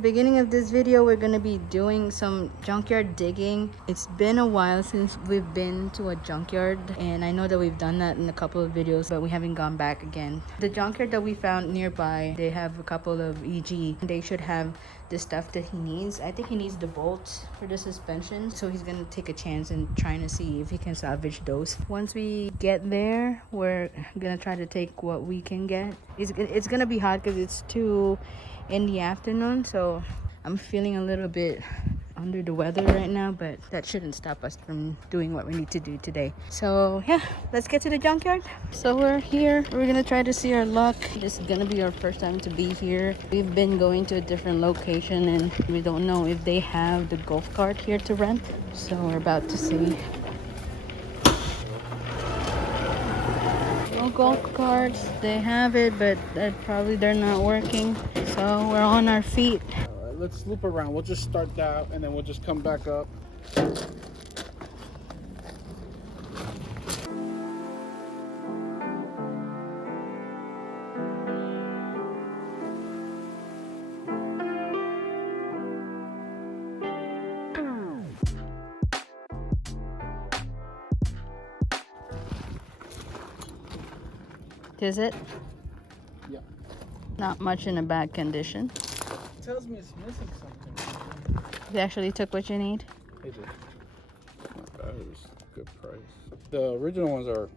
the beginning of this video, we're gonna be doing some junkyard digging. It's been a while since we've been to a junkyard, and I know that we've done that in a couple of videos, but we haven't gone back again. The junkyard that we found nearby, they have a couple of EG. They should have the stuff that he needs. I think he needs the bolts for the suspension, so he's gonna take a chance and trying to see if he can salvage those. Once we get there, we're gonna try to take what we can get. It's gonna be hot because it's 2 in the afternoon, so I'm feeling a little bit under the weather right now, but that shouldn't stop us from doing what we need to do today. So yeah, let's get to the junkyard. So we're here, we're gonna try to see our luck. This is gonna be our first time to be here. We've been going to a different location and we don't know if they have the golf cart here to rent, so we're about to see. No golf carts, they have it, but probably they're not working, so we're on our feet. Let's loop around. We'll just start that and then we'll just come back up. Is it? Yeah. Not much in a bad condition. It tells me it's missing something. They actually took what you need? They did. Not bad. It was a good price. The original ones are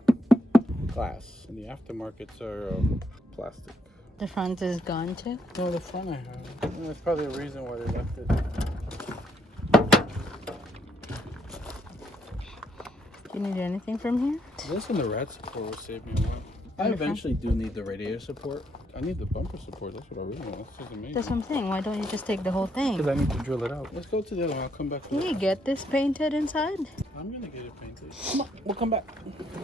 glass and the aftermarkets are plastic. The front is gone too? No, the front I have. That's probably a reason why they left it. Do you need anything from here? This and the rat support will save me a lot. I eventually do need the radiator support. I need the bumper support. That's what I really want. This is amazing. That's what I'm saying. Why don't you just take the whole thing? Because I need to drill it out. Let's go to the other one. I'll come back. Can you get this painted inside? I'm going to get it painted. Come on. We'll come back.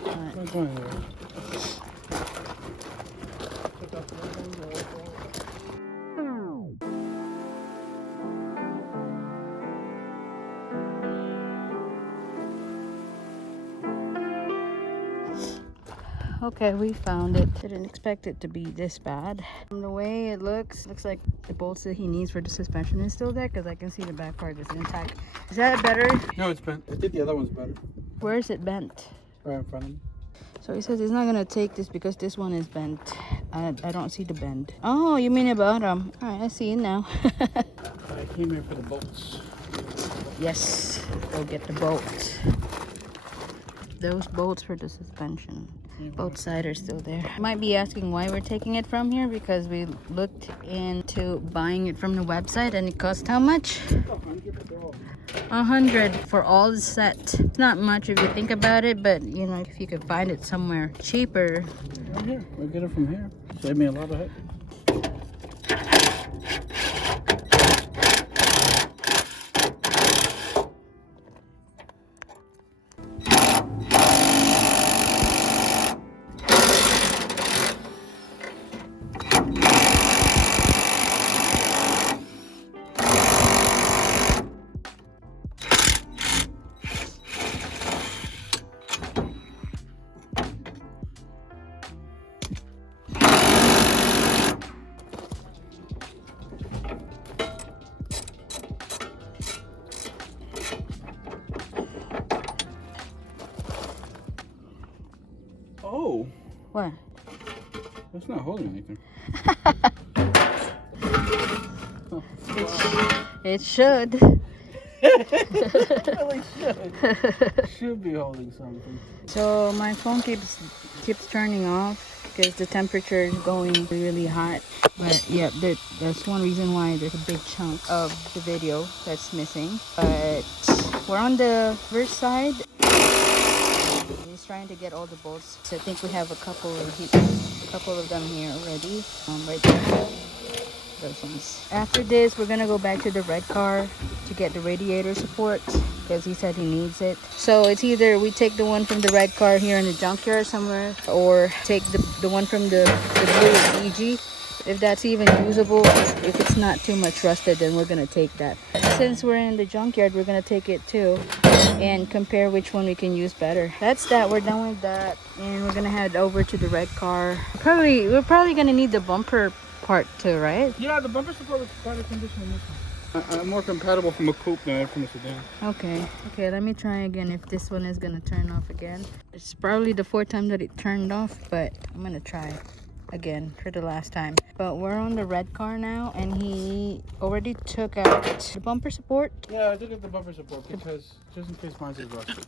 Alright. We're going there. Okay, we found it. Didn't expect it to be this bad. From the way it looks like the bolts that he needs for the suspension is still there, because I can see the back part is intact. Is that better? No, it's bent. I think the other one's better. Where is it bent? Right in front of me. So he says he's not gonna take this because this one is bent. I don't see the bend. Oh, you mean the bottom. Alright, I see it now. I came here for the bolts. Yes, go get the bolts. Those bolts for the suspension. Both sides are still there. You might be asking why we're taking it from here, because we looked into buying it from the website and it cost how much? 100 for all the set. It's not much if you think about it, but you know, if you could find it somewhere cheaper. Right here. We'll get it from here. Save me a lot of head. Oh. What? That's not holding anything. Oh, It should. It really should. Should be holding something. So my phone keeps turning off because the temperature is going really hot. But yeah, that's one reason why there's a big chunk of the video that's missing. But we're on the reverse side. He's trying to get all the bolts. So I think we have a couple of them here already. Right there. Those ones. After this, we're gonna go back to the red car to get the radiator support because he said he needs it. So it's either we take the one from the red car here in the junkyard somewhere, or take the one from the blue EG. If that's even usable, if it's not too much rusted, then we're gonna take that. Since we're in the junkyard, we're gonna take it too and compare which one we can use better. That's that. We're done with that, and we're gonna head over to the red car. We're probably gonna need the bumper part too, right? Yeah, the bumper support was better condition than this one. I'm more compatible from a coupe than from a sedan. Okay. Okay, let me try again if this one is gonna turn off again. It's probably the fourth time that it turned off, but I'm gonna try again for the last time. But we're on the red car now, and he already took out the bumper support. Yeah, I did get the bumper support because just in case mine is rusted.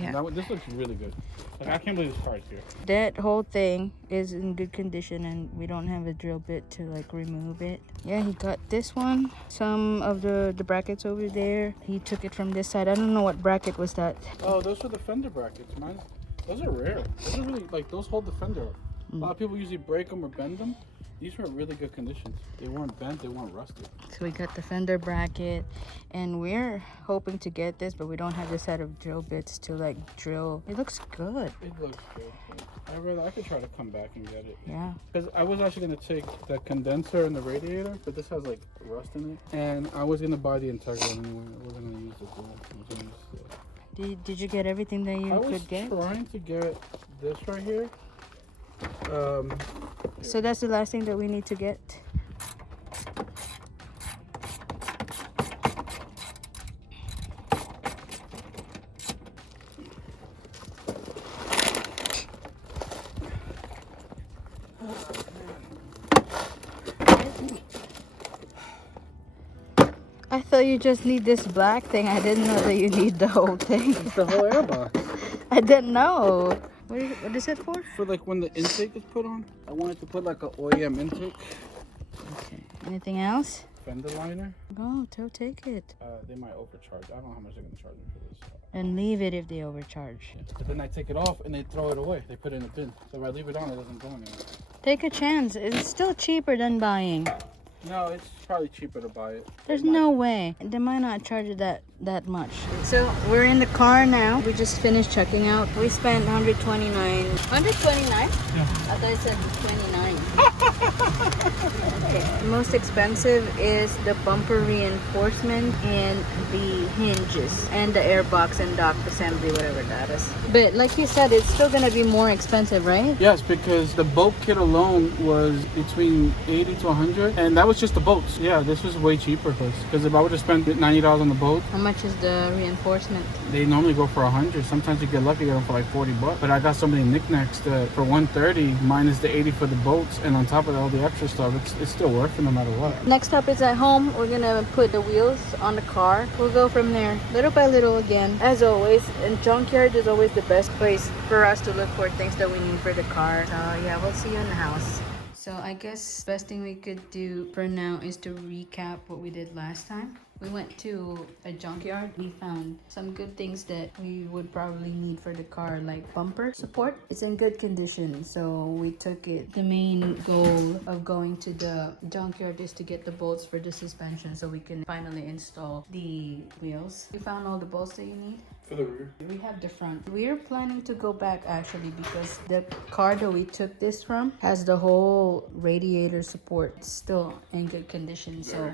Yeah. This looks really good. Like, I can't believe this car is here. That whole thing is in good condition, and we don't have a drill bit to like remove it. Yeah, he got this one, some of the brackets over there. He took it from this side. I don't know what bracket was that. Oh, those are the fender brackets, man. Those are rare. Those are really, like, those hold the fender up. A lot of people usually break them or bend them. These were in really good conditions. They weren't bent, they weren't rusted. So we got the fender bracket, and we're hoping to get this, but we don't have the set of drill bits to like drill. It looks good. It looks good. I could try to come back and get it. Yeah. Because I was actually going to take the condenser and the radiator, but this has like rust in it. And I was going to buy the integral anyway. I wasn't going to use the dual. I was gonna use the... Did you get everything that you could get? I was trying to get this right here. So that's the last thing that we need to get. I thought you just need this black thing. I didn't know that you need the whole thing. It's the whole airbox. I didn't know. What is it for? For like when the intake is put on. I wanted to put like an OEM intake. Okay. Anything else? Fender liner. Go, take it. They might overcharge. I don't know how much they're going to charge me for this. And leave it if they overcharge. Yeah. But then I take it off and they throw it away. They put it in a bin. So if I leave it on, it doesn't go anywhere. Take a chance. It's still cheaper than buying. No, it's probably cheaper to buy it. There's no way. They might not charge it that much. So we're in the car now. We just finished checking out. We spent 129. 129? Yeah. I thought it said 29. Okay. The most expensive is the bumper reinforcement and the hinges and the airbox and dock assembly, whatever that is. But like you said, it's still gonna be more expensive, right? Yes, because the bolt kit alone was between 80 to 100, and that was just the bolts. Yeah, this was way cheaper because if I would have spent $90 on the bolt. How much is the reinforcement? They normally go for 100. Sometimes you get lucky, get them for like 40 bucks. But I got so many knickknacks that for 130 minus the 80 for the bolts, and on top of all the extra stuff, it's still worth it no matter what. Next up is at home. We're gonna put the wheels on the car. We'll go from there, little by little again. As always, and Junkyard is always the best place for us to look for things that we need for the car. So yeah, we'll see you in the house. So I guess best thing we could do for now is to recap what we did last time. We went to a junkyard. We found some good things that we would probably need for the car, like bumper support. It's in good condition, so we took it. The main goal of going to the junkyard is to get the bolts for the suspension so we can finally install the wheels. You found all the bolts that you need? For the rear. We have the front. We're planning to go back actually because the car that we took this from has the whole radiator support still in good condition. So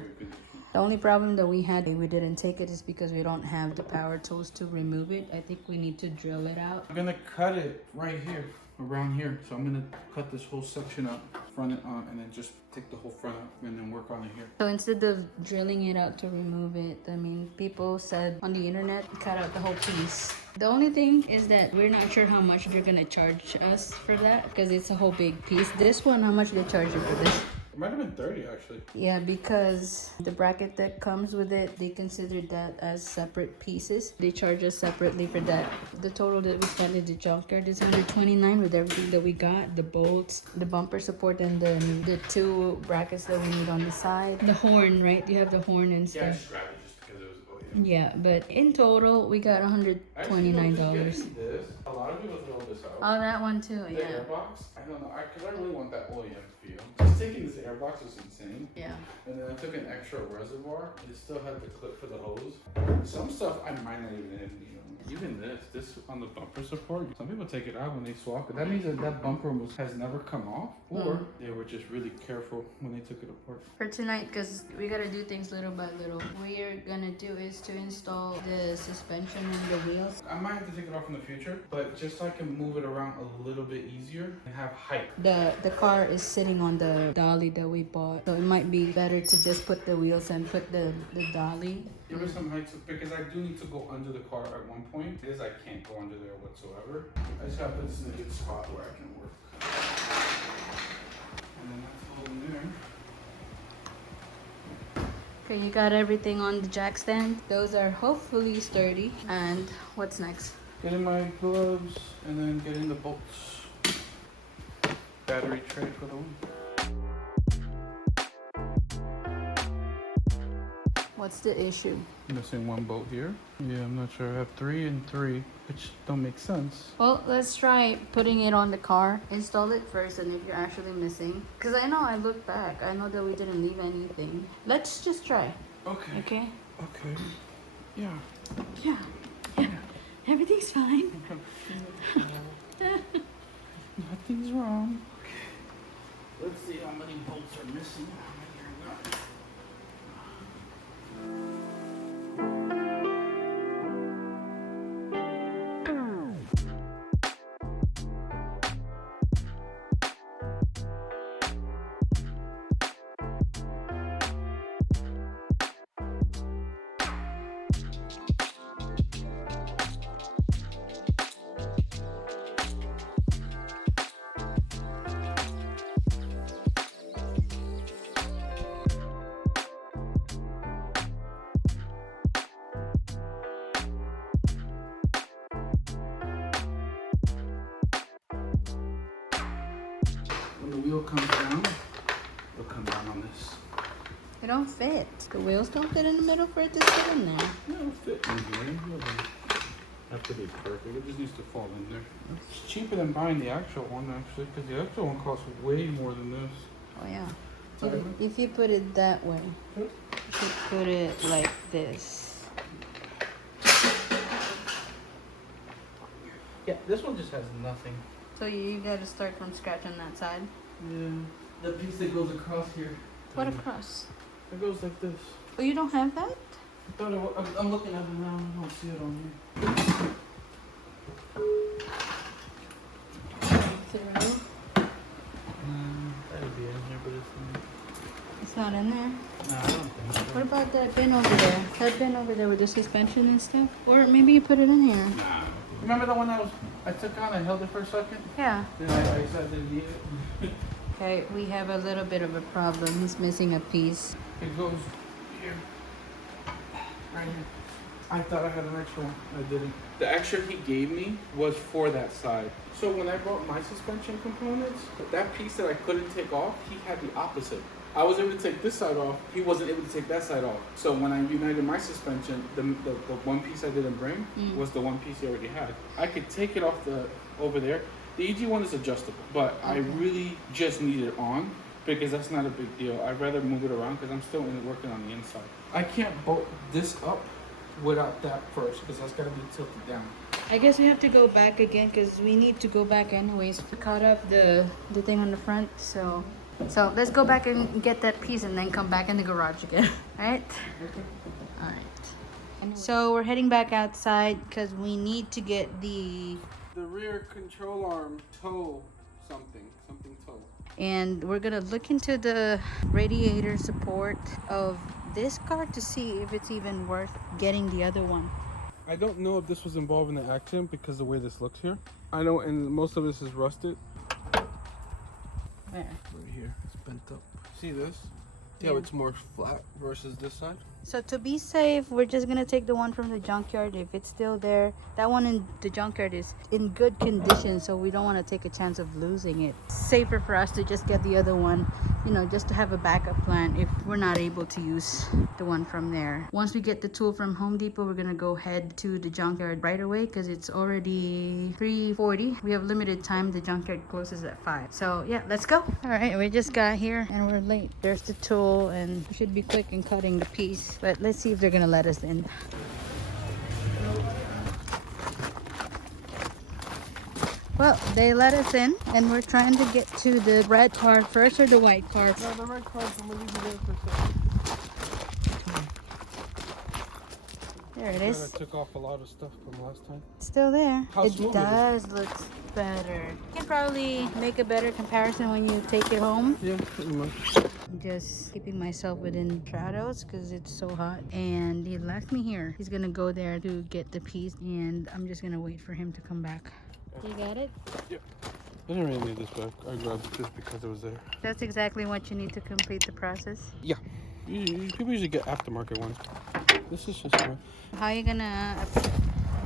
the only problem that we had, we didn't take it, is because we don't have the power tools to remove it. I think we need to drill it out. I'm gonna cut it right here, around here. So I'm gonna cut this whole section up, front it on, and then just take the whole front up and then work on it here. So instead of drilling it out to remove it, I mean, people said on the internet, cut out the whole piece. The only thing is that we're not sure how much they're gonna charge us for that because it's a whole big piece. This one, how much they charge you for this? It might have been 30 actually. Yeah, because the bracket that comes with it, they considered that as separate pieces. They charge us separately for that. The total that we spent in the junkyard is 129 with everything that we got. The bolts, the bumper support, and then the two brackets that we need on the side. The horn, right? You have the horn and stuff. Yeah, I just grabbed it just because it was Yeah, but in total, we got $129. This. A lot of people throw this out. Oh, that one too, The yeah. airbox? I don't know, because I really want that OEM feel. Just taking this airbox was insane. Yeah. And then I took an extra reservoir. It still had the clip for the hose. Some stuff I might not even need. Even this on the bumper support, some people take it out when they swap it. That means that bumper has never come off, or they were just really careful when they took it apart. For tonight, because we gotta do things little by little, what you're gonna do is to install the suspension and the wheels. I might have to take it off in the future, but just so I can move it around a little bit easier and have height. The car is sitting on the dolly that we bought, so it might be better to just put the wheels and put the dolly. Give it some height because I do need to go under the car at one point. It is I can't go under there whatsoever. I just gotta put this in a good spot where I can work. And then that's all in there. Okay, you got everything on the jack stand. Those are hopefully sturdy. And what's next? Getting my gloves and then getting the bolts. Battery tray for the one. What's the issue? Missing one bolt here. Yeah, I'm not sure. I have 3 and 3, which don't make sense. Well, let's try putting it on the car. Install it first, and if you're actually missing. Because I know I looked back. I know that we didn't leave anything. Let's just try. Okay. Okay? Okay. Yeah. Yeah. Yeah. Everything's fine. Nothing's wrong. Okay. Let's see how many bolts are missing. When the wheel comes down, it'll come down on this. It don't fit. The wheels don't fit in the middle for it to sit in there. It'll fit in here. It'll have to be perfect. It just needs to fall in there. It's cheaper than buying the actual one, actually, because the actual one costs way more than this. Oh, yeah. If you put it that way, you should put it like this. Yeah, this one just has nothing. So you gotta start from scratch on that side. Yeah. The piece that goes across here. What across? It goes like this. Oh, you don't have that? I thought I'm looking at it now. I don't see it on here. Through. That'd be in here, but It's not in there. no, I don't think so. What about that bin over there? That bin over there with the suspension and stuff? Or maybe you put it in here. Nah. Remember the one that I took on? I held it for a second. Yeah. Then I decided I didn't need it. Okay, we have a little bit of a problem. He's missing a piece. It goes here. Right here. I thought I had an extra one. I didn't. The extra he gave me was for that side. So when I brought my suspension components, that piece that I couldn't take off, he had the opposite. I was able to take this side off. He wasn't able to take that side off. So when I united my suspension, the one piece I didn't bring was the one piece he already had. I could take it off over there. The EG one is adjustable, but I really just need it on because that's not a big deal. I'd rather move it around because I'm still working on the inside. I can't bolt this up without that first because that's got to be tilted down. I guess we have to go back again because we need to go back anyways. We caught up the thing on the front, so let's go back and get that piece and then come back in the garage again. Alright? Alright. So we're heading back outside because we need to get the rear control arm toe something toe. and we're gonna look into the radiator support of this car to see if it's even worth getting the other one. I don't know if this was involved in the accident because the way this looks here. I know, and most of this is rusted. Where? Right here, it's bent up. See this? Yeah, it's more flat versus this side. So to be safe, we're just gonna take the one from the junkyard. If it's still there, that one in the junkyard is in good condition, so we don't want to take a chance of losing it. It's safer for us to just get the other one, you know, just to have a backup plan if we're not able to use the one from there. Once we get the tool from Home Depot, we're gonna go head to the junkyard right away because it's already 3:40. We have limited time. The junkyard closes at 5. So yeah, let's go. All right, we just got here and we're late. There's the tool and we should be quick in cutting the piece. But let's see if they're gonna let us in. Well, they let us in, and we're trying to get to the red car first or the white car. No, the red car's I'm gonna leave you there for a second. There it Yeah, is. I took off a lot of stuff from last time. Still there. How It smooth does look better. You can probably make a better comparison when you take it home. Yeah, pretty much. Just keeping myself within shadows because it's so hot. And he left me here. He's gonna go there to get the piece, and I'm just gonna wait for him to come back. You got it? Yeah. I didn't really need this back. I grabbed it just because it was there. That's exactly what you need to complete the process. Yeah. People usually get aftermarket ones. This is just one. How you gonna,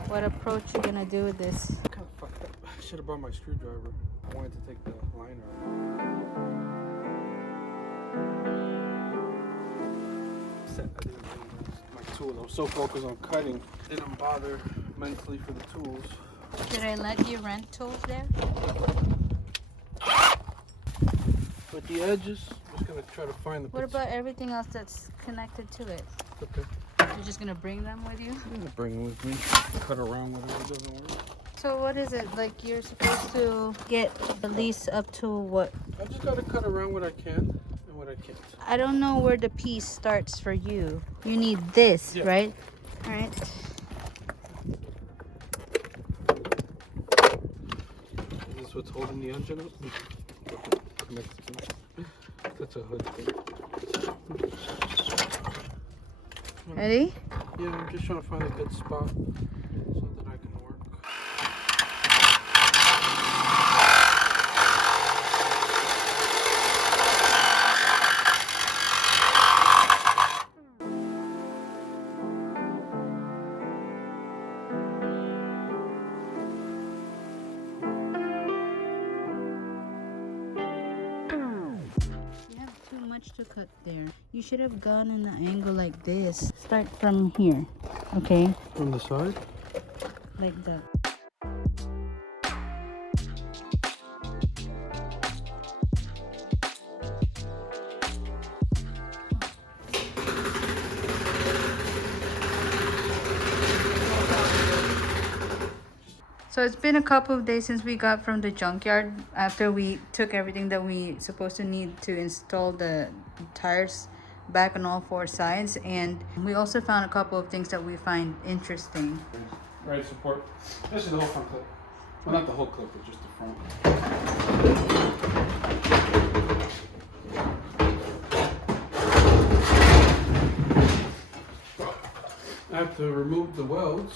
what approach you gonna do with this? Kind of fucked up. I should have brought my screwdriver. I wanted to take the liner out. I didn't bring my tools. I was so focused on cutting, didn't bother mentally for the tools. Should I let you rent tools there? But the edges, I'm just gonna try to find the. What about everything else that's connected to it? Okay. You're just gonna bring them with you? I'm gonna bring them with me. Cut around whatever doesn't work. So what is it? Like you're supposed to get the lease up to what? I just gotta cut around what I can and what I can't. I don't know where the piece starts for you. You need this, Yeah. right? All right. Is this what's holding the engine up? That's a hood thing. Ready? Yeah, I'm just trying to find a good spot so that I can work. You have too much to cut there. You should have gone in an angle like this. Start from here, okay? From the side? Like that. So it's been a couple of days since we got from the junkyard after we took everything that we supposed to need to install the tires back on all four sides, and we also found a couple of things that we find interesting. Right support. This is the whole front clip. Well, not the whole clip, but just the front. I have to remove the welds,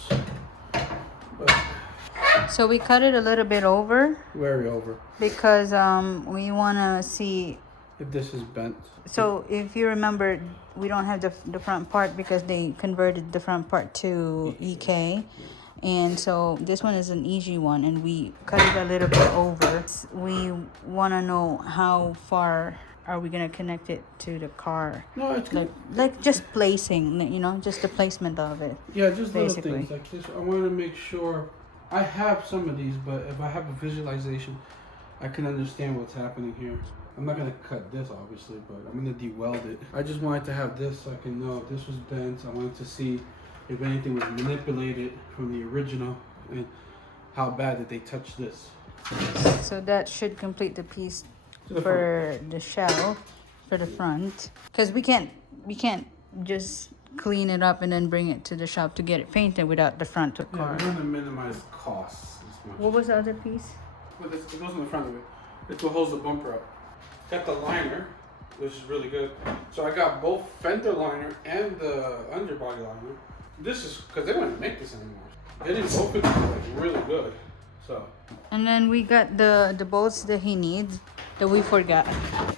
but So we cut it a little bit over very over. because we want to see. If this is bent. So if you remember, we don't have the front part because they converted the front part to EK. And so this one is an EG one, and we cut it a little bit over. We want to know how far are we going to connect it to the car. No, it's good. Like just placing, you know, just the placement of it. Yeah, just basically. little things like this. I want to make sure I have some of these, but if I have a visualization, I can understand what's happening here. I'm not gonna cut this obviously, but I'm gonna de-weld it. I just wanted to have this so I can know if this was bent. I wanted to see if anything was manipulated from the original and how bad did they touch this. So that should complete the piece To the for the shell, for the front. Because we can't just clean it up and then bring it to the shop to get it painted without the front of the Yeah, car. we're gonna minimize costs as much. What was the other piece? Well, it goes in the front of it. It's what holds the bumper up. Got the liner, which is really good. So I got both fender liner and the underbody liner. This is because they wouldn't make this anymore. They didn't open it like really good. So. And then we got the bolts that he needs that we forgot.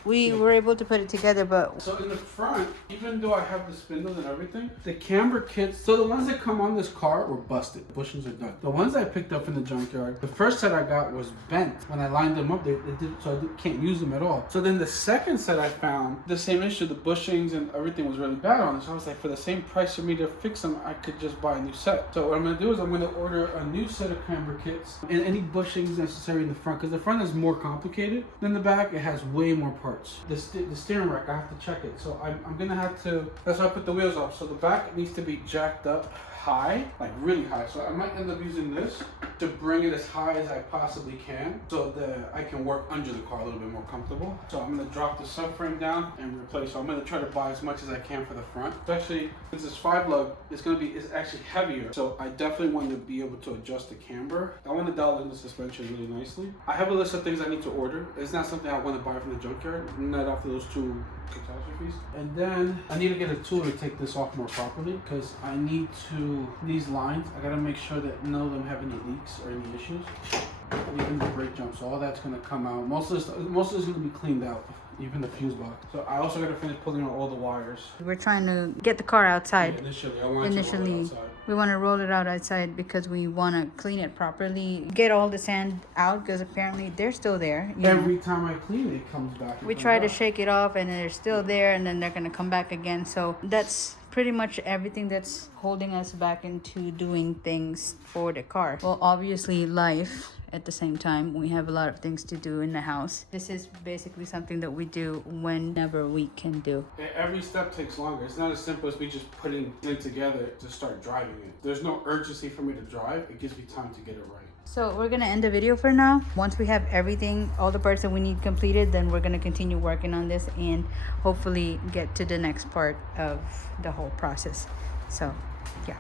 We were able to put it together, but So in the front, even though I have the spindles and everything, the camber kits, so the ones that come on this car were busted. Bushings are done. The ones I picked up in the junkyard, the first set I got was bent. When I lined them up, they did, so I can't use them at all. So then the second set I found, the same issue, the bushings and everything was really bad on it. So I was like, for the same price for me to fix them, I could just buy a new set. So what I'm gonna do is I'm gonna order a new set of camber kits and any bushings necessary in the front, because the front is more complicated than the back. back, it has way more parts. The steering rack, I have to check it. So I'm gonna have to, that's why I put the wheels up. So the back needs to be jacked up high, like really high. So I might end up using this to bring it as high as I possibly can so that I can work under the car a little bit more comfortable. So I'm gonna drop the subframe down and replace. So I'm gonna try to buy as much as I can for the front. Especially since it's 5-lug, it's actually heavier. So I definitely want to be able to adjust the camber. I want to dial in the suspension really nicely. I have a list of things I need to order. It's not something I want to buy from the junkyard, not after those 2 catastrophes. And then I need to get a tool to take this off more properly because I need to, these lines, I gotta make sure that none of them have any leaks or any issues. Even the brake jumps, all that's gonna come out. Most of this is gonna be cleaned out, even the fuse box. So I also gotta finish pulling out all the wires. We're trying to get the car outside. Yeah, initially, I want to roll it outside. We want to roll it out outside because we want to clean it properly, get all the sand out because apparently they're still there. Every time I clean it, it comes back. We try to shake it off and they're still there and then they're going to come back again. So that's pretty much everything that's holding us back into doing things for the car. Well, obviously life. At the same time, we have a lot of things to do in the house. This is basically something that we do whenever we can do. Every step takes longer. It's not as simple as me just putting it together to start driving it. There's no urgency for me to drive. It gives me time to get it right. So we're gonna end the video for now. Once we have everything, all the parts that we need completed, then we're gonna continue working on this and hopefully get to the next part of the whole process. So yeah.